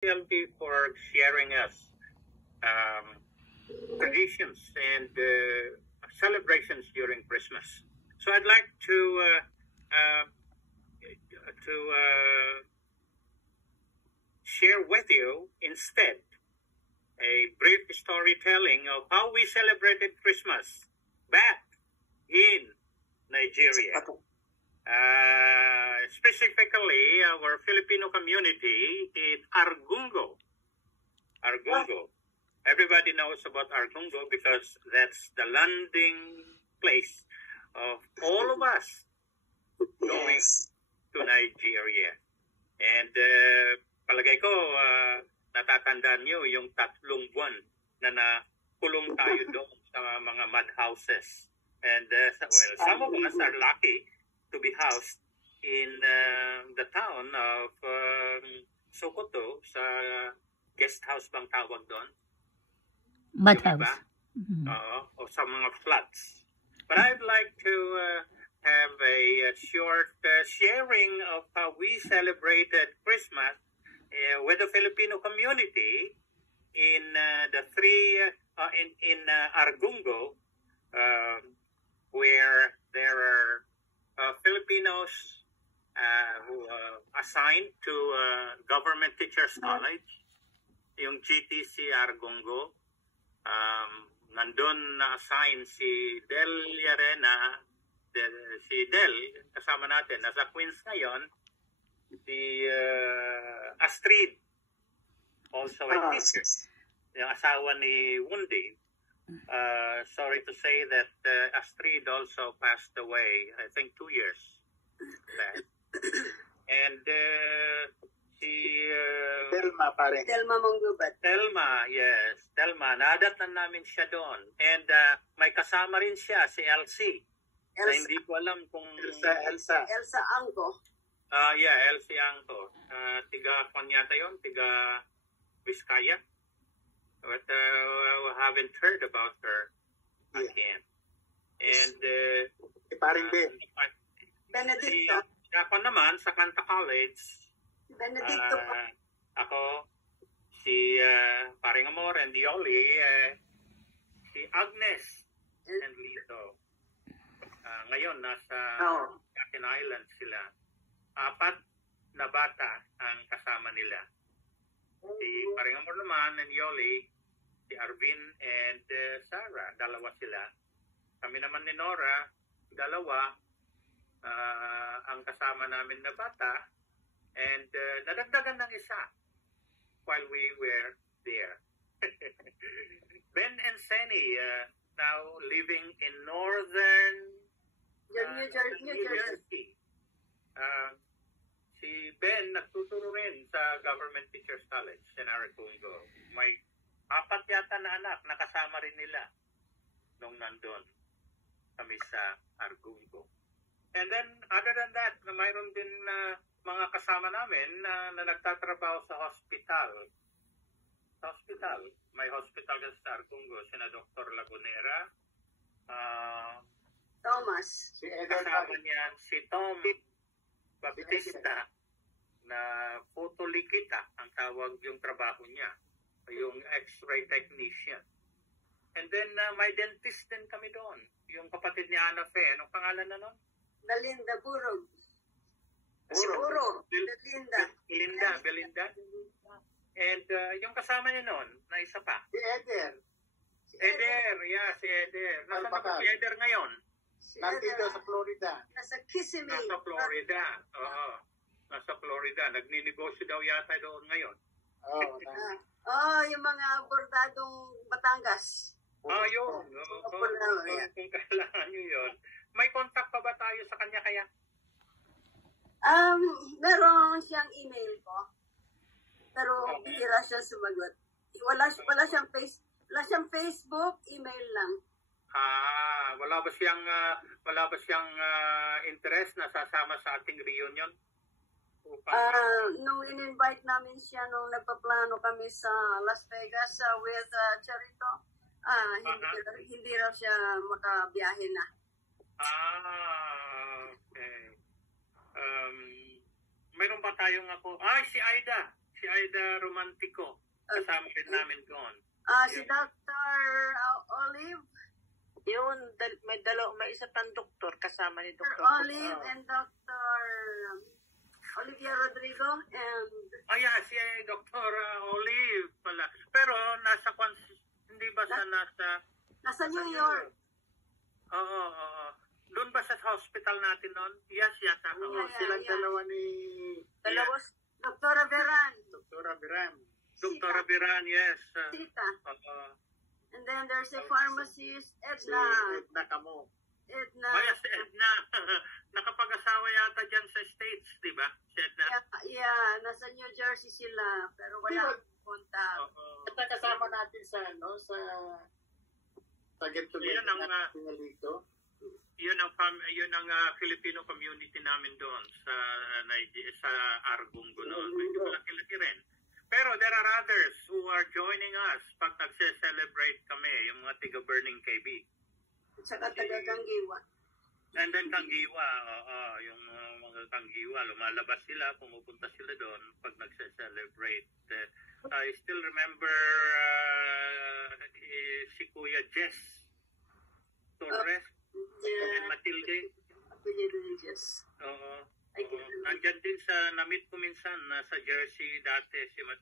LB for sharing us traditions and celebrations during Christmas. So I'd like to share with you instead a brief storytelling of how we celebrated Christmas back in Nigeria. Specifically, our Filipino community in Argungo. Argungo. Everybody knows about Argungo because that's the landing place of all of us going to Nigeria. And palagay ko, natatandaan nyo yung 3 buwan na nakulong tayo doon sa mga mud houses. And well, some of us are lucky to be housed in the town of Sokoto, sa guest house bang tawag doon? Mud house. O sa mga flats. But I'd like to have a short sharing of how we celebrated Christmas with the Filipino community in the in Argungo, where there are Filipinos who assigned to Government Teachers College, yung GTC Argungo. Nandun na-assign si Del Llarena, si Del, kasama natin, nasa Queens ngayon, si Astrid, also a teacher, yung asawa ni Wundi. Sorry to say that Astrid also passed away, I think 2 years back. And si Telma, pare. Telma Monggubat. Telma, yes. Telma, nadatnan namin siya doon. And may kasama rin siya, si Elsie. Na hindi ko alam kung... Elsa. Elsa Angko. Yeah, Elsie Angko. Tiga Konyata yun, tiga Vizcaya. But we haven't heard about her again. And paring Ben. Benedicto. Ako naman, sa Canta College, Benedicto po. ako, si Paring Amor and Dioli, si Agnes and Lito. Ngayon, nasa Staten Island sila. 4 na bata ang kasama nila. Si Paring Amor naman and Yoli, si Arvin and Sarah, 2 sila. Kami naman ni Nora, 2, ang kasama namin na bata. And nadagdagan ng isa while we were there. Ben and Senny, now living in northern New Jersey. Si Ben nagtuturo rin sa Government Teachers College in Argungo. May 4 yata na anak, nakasama rin nila nung nandun kami sa Argungo. And then, other than that, mayroon din mga kasama namin na nagtatrabaho sa hospital. May hospital sa Argungo, sina Dr. Lagunera. Thomas. Kasama niya si Tom Baptista na fotolikita ang tawag yung trabaho niya. Yung x-ray technician. And then, may dentist din kami doon. Yung kapatid ni Ana Fe. Anong pangalan na nun? Belinda Burog. Belinda. And yung kasama niya noon, na isa pa. Si Eder. Si Eder. Nasaan na si Eder ngayon? Nandito sa Florida. Nasa Kissimmee. Nasa Florida. Oo. Nasa Florida. Nagninegosyo daw yata doon ngayon. Yung mga bordadong Batangas. Yun. Kung kailangan nyo yun. May contact pa ba tayo sa kanya kaya? Meron siyang email ko. Pero bihira siya sumagot. Wala siyang Facebook, email lang. Wala ba siyang interest na sasama sa ating reunion? Nung in-invite namin siya nung nagpaplano kami sa Las Vegas with Charito, hindi raw siya makabiyahe na. Okay. Mayroon pa tayong si Aida. si Aida Romantico. Kasama rin namin doon. Si Dr. Olive. Yun, may isa pang doktor kasama ni Dr. Dr. Olive and Dr. Olivia Rodrigo and... Yeah, si Dr. Olive pala. Pero hindi ba sa Nasa New York. Oo. Doon ba sa hospital natin noon? Yes, yata. Silang dalawa ni... Dr. Beran. Dr. Beran, yes. Tita. And then there's a pharmacist, Edna. Edna Camo. Edna. Yes, Edna. Nakapag-asawa yata dyan sa States, di ba? Si Edna. Yeah, nasa New Jersey sila. Pero wala punta. At kasama natin sa get together natin dito. Yun ang Filipino community namin doon sa Argungo noon. Medyo malaki-laki rin. Pero there are others who are joining us pag nagse-celebrate kami, yung mga tiga-Burning KB. At saka taga-Kanggiwa. And then Kanggiwa, yung mga Kanggiwa, lumalabas sila, pumupunta sila doon pag nagse-celebrate. I still remember si Kuya Jess Torres and Matilde. Apelyido ni Jess. Oo. Nandyan din namit ko minsan, nasa Jersey dati si Matilde.